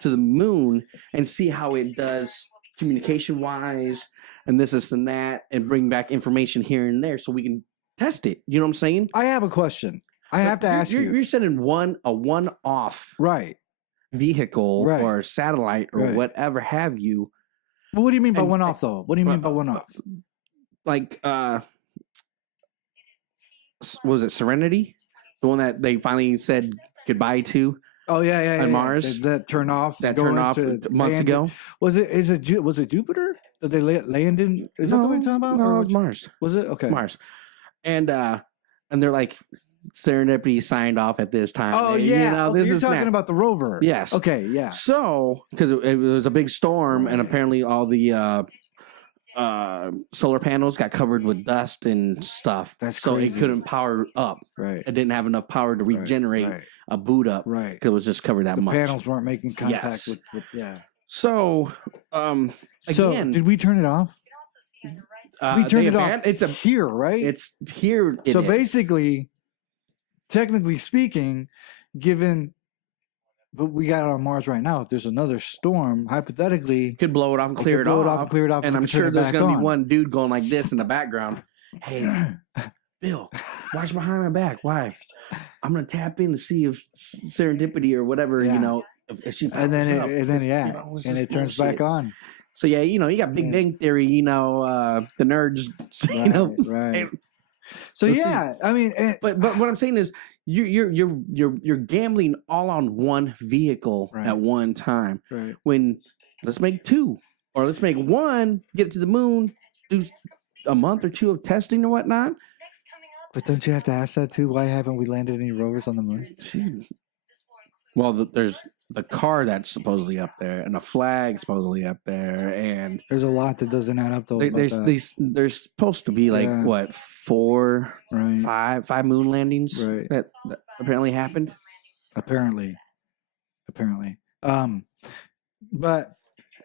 to the moon and see how it does communication-wise and this and that, and bring back information here and there so we can test it. You know what I'm saying? I have a question. I have to ask you. You're sending a one-off Right. vehicle Right. or satellite or Right. whatever have you. But what do you mean by And- one off though? What do you mean by one off? Like, what was it Serenity? The one that they finally said goodbye to Oh yeah. on yeah. Mars? That turned off. that going turned off to months land ago. Was it Jupiter that they land in? Is that the one you're talking about? No, Or it was Mars. was it? Okay. Mars. And they're like, serendipity signed off at this time. Oh And, yeah. you know, Okay, this you're is talking not- about the rover. Yes. Okay. Yeah. So, because it was a big storm, and apparently all the solar panels got covered with dust and stuff. That's so crazy. it couldn't power up. Right. It didn't have enough power to regenerate Right. a boot up Right. because it was just covered that The much. panels weren't making contact Yes. with yeah. So, So again, did we turn it off? You can also see on your right side. We turned they it off. It's a Here, right? it's here. It so is. basically, technically speaking, given but we got it on Mars right now. If there's another storm, hypothetically, could blow it off and clear it blow off. it off and clear it off, And we I'm can turn sure it there's back going to on. be one dude going like this in the background. Hey, Bill, watch behind my back. Why? I'm going to tap in to see if serendipity or whatever, Yeah. you know, if she and then powers up. and then It's, yeah, you know, it's and just it turns bullshit. back on. So yeah, you know, you got Big Yeah. Bang Theory, you know, the nerds, you know. right. and- So Let's see. yeah, I mean, But what I'm saying is you're gambling all on one vehicle Right. at one time. right. When let's make two, or let's make one, get it to the moon, do a month or two of testing or whatnot. Next coming up. But don't you have to ask that too? Why haven't we landed any rovers on the moon? Shoot. This will include Well, there's the car that's supposedly up there, and a flag supposedly up there, and There's a lot that doesn't add up though. about there's that. these. There's supposed to be like Yeah. what 4, right. 5 moon landings Right. that apparently happened. Apparently. But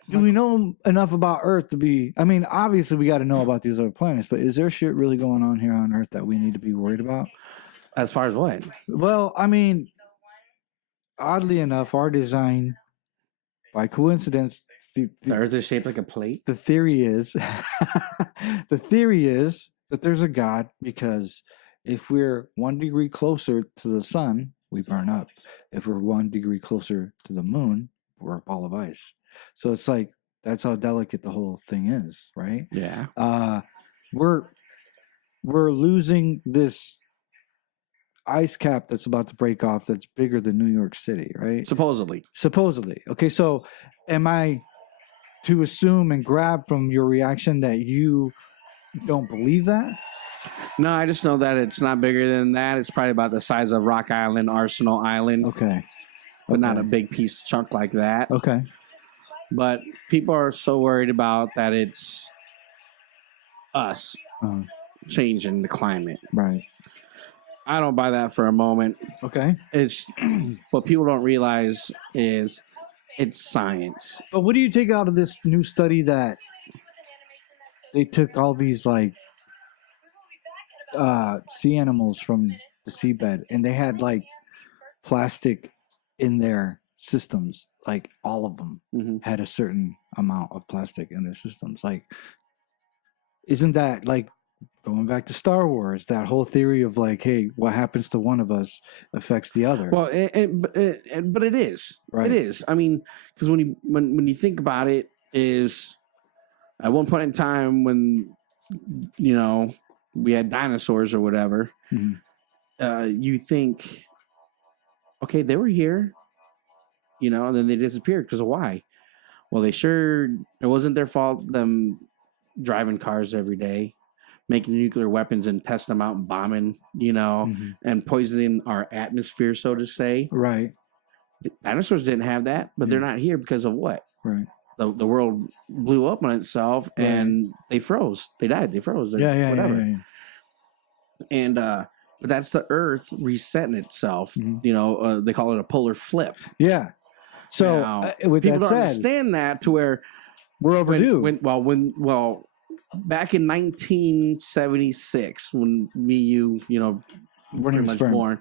do we know enough about Earth to be? I mean, obviously we got to know about these other planets, but is there shit really going on here on Earth that we need to be worried about? As far as what? Well, I mean, oddly enough, our design, by coincidence, The Earth is shaped like a plate. the theory is that there's a God because if we're 1 degree closer to the sun, we burn up. If we're 1 degree closer to the moon, we're a ball of ice. So it's like that's how delicate the whole thing is, right? Yeah. We're losing this ice cap that's about to break off that's bigger than New York City, right? Supposedly. Supposedly. Okay, so am I to assume and grab from your reaction that you don't believe that? No, I just know that it's not bigger than that. It's probably about the size of Rock Island, Arsenal Island, Okay. but not a Okay. big piece chunk like that. Okay. But people are so worried about that it's us Uh, changing the climate. right. I don't buy that for a moment. Okay. It's what people don't realize is it's science. But what do you take out of this new study that they took all these like sea animals from the seabed and they had like plastic in their systems, like all of them Mm-hmm. had a certain amount of plastic in their systems. Like, isn't that like going back to Star Wars, that whole theory of like, hey, what happens to one of us affects the other? Well, but it is. Right. It is. I mean, because when you think about it, is at one point in time when we had dinosaurs or whatever, Mhm. You think, okay, they were here, and then they disappeared because of why? Well, it wasn't their fault. Them driving cars every day, making nuclear weapons and testing them out and bombing, Mhm. and poisoning our atmosphere, so to say. Right. The dinosaurs didn't have that, but they're not here because of what? Right. The world blew up on itself and they froze. They died. They froze. Yeah. Whatever. And but that's the Earth resetting itself. Mhm. They call it a polar flip. Yeah. So Now, with people that don't said, understand that to where we're overdue. Back in 1976 when you We're pretty not much sperm. born,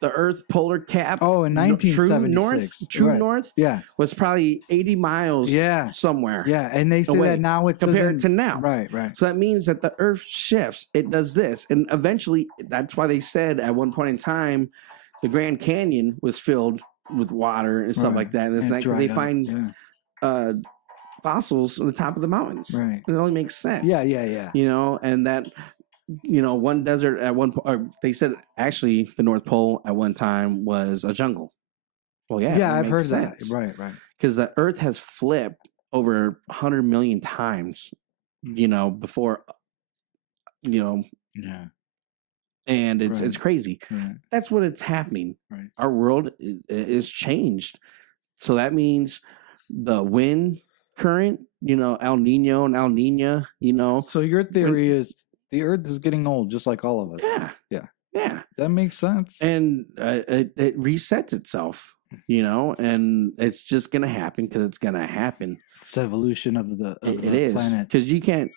the Earth polar cap. Oh, in 1976. True Right. north Yeah. was probably 80 miles. Yeah. Somewhere. Yeah. And they say away that now it's compared to now. Right. Right. So that means that the Earth shifts. It does this, and eventually, that's why they said at one point in time, the Grand Canyon was filled with water and stuff Right. like that. And this And it night, because they dried up. find Yeah. fossils on the top of the mountains. Right. It only makes sense. Yeah. And that, one desert at one point, they said actually the North Pole at one time was a jungle. Well, yeah. Yeah, that I've heard makes that. sense. Right. Because the Earth has flipped over 100 million times, before, Yeah. and Right. it's crazy. Right. That's what it's happening. Right. Our world is changed. So that means the wind current, El Nino and El Nina, So your theory is the Earth is getting old, just like all of us. yeah. That makes sense. And it resets itself, and it's just going to happen because it's going to happen. It's evolution of the It is. planet. Because you can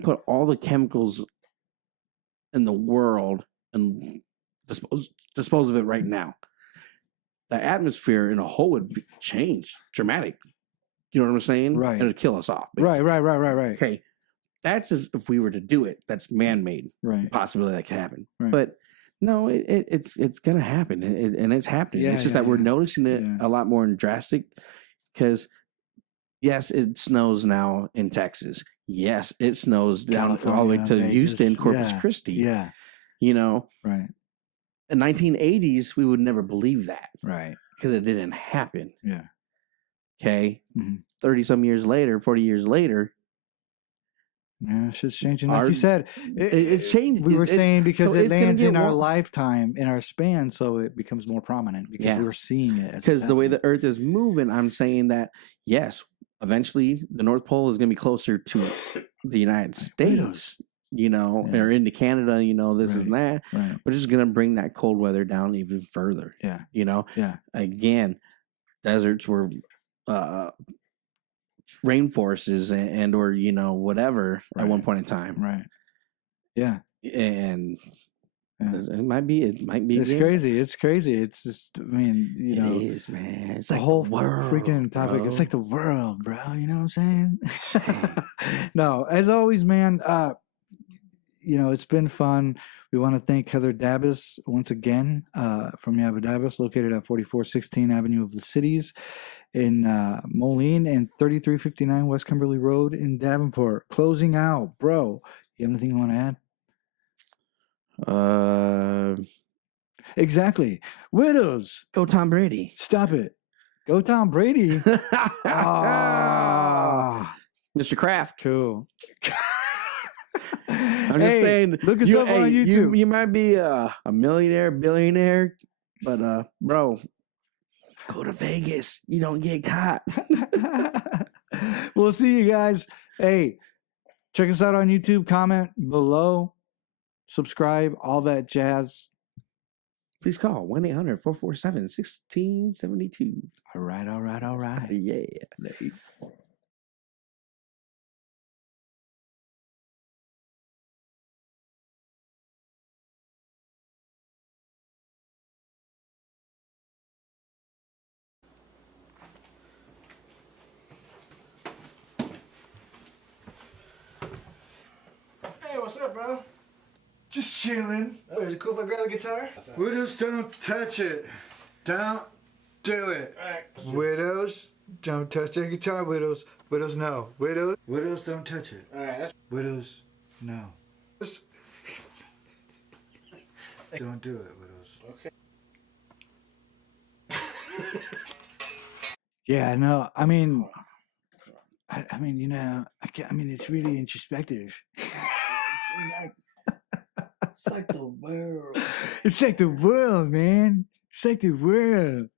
put all the chemicals in the world and dispose of it right now. The atmosphere in a whole would change dramatic. You know what I'm saying? Right. It'll kill us off. Right. Okay. That's if we were to do it. That's man-made Right. possibility that could happen. Right. But no, it's gonna happen, and it's happening. Yeah, it's just yeah, that we're yeah. noticing it Yeah. a lot more in drastic. Because yes, it snows now in Texas. Yes, it snows down all the way to California, Houston, Vegas. Corpus Yeah. Christi. Yeah. Right. In 1980s, we would never believe that Right. because it didn't happen. Yeah. Okay. Mhm. 30 some years later, 40 years later, Yeah, shit's changing. Like Our- you said, it's changed. We were saying because so it it's gonna lands get in our wor- lifetime, in our span, so it becomes more prominent because Yeah. we're seeing it. as because it's the way happening. the Earth is moving, I'm saying that yes, eventually the North Pole is going to be closer to the United States, Yeah. or into Canada, this and that, Right. which is going to bring that cold weather down even further. Yeah. Yeah. Again, deserts were rainforests and or whatever at one Right. point in time, Right. Yeah. and Yeah. it might be It's again. crazy. It's crazy. It's just, I mean, It is, man. It's the like whole world, freaking topic. It's bro. like the world, bro. You know what I'm saying? No, as always, man. It's been fun. We want to thank Heather Dabbis once again from Yabba Dabbis, located at 4416 Avenue of the Cities in Moline and 3359 West Kimberly Road in Davenport. Closing out, bro. You have anything you want to add? Exactly. Widows. Go Tom Brady. Stop it. Go Tom Brady. Ah, Mr. Kraft. cool. I'm just Hey, saying. look us up on YouTube. You might be a millionaire, billionaire, but bro, go to Vegas. You don't get caught. We'll see you guys. Hey, check us out on YouTube. Comment below. Subscribe. All that jazz. Please call 1-800-447-1672. All right. Yeah. Hey, what's up, bro? Just chilling. Oh, is it cool if I grab the guitar? Widows, don't touch it. Don't do it. Alright. Widows, don't touch the guitar. Widows, no. Widows, don't touch it. Alright, that's Widows, no. Don't do it, widows. okay. Yeah, no, I mean, you know, I mean, it's really introspective. It's like the world. It's like the world, man. It's like the world.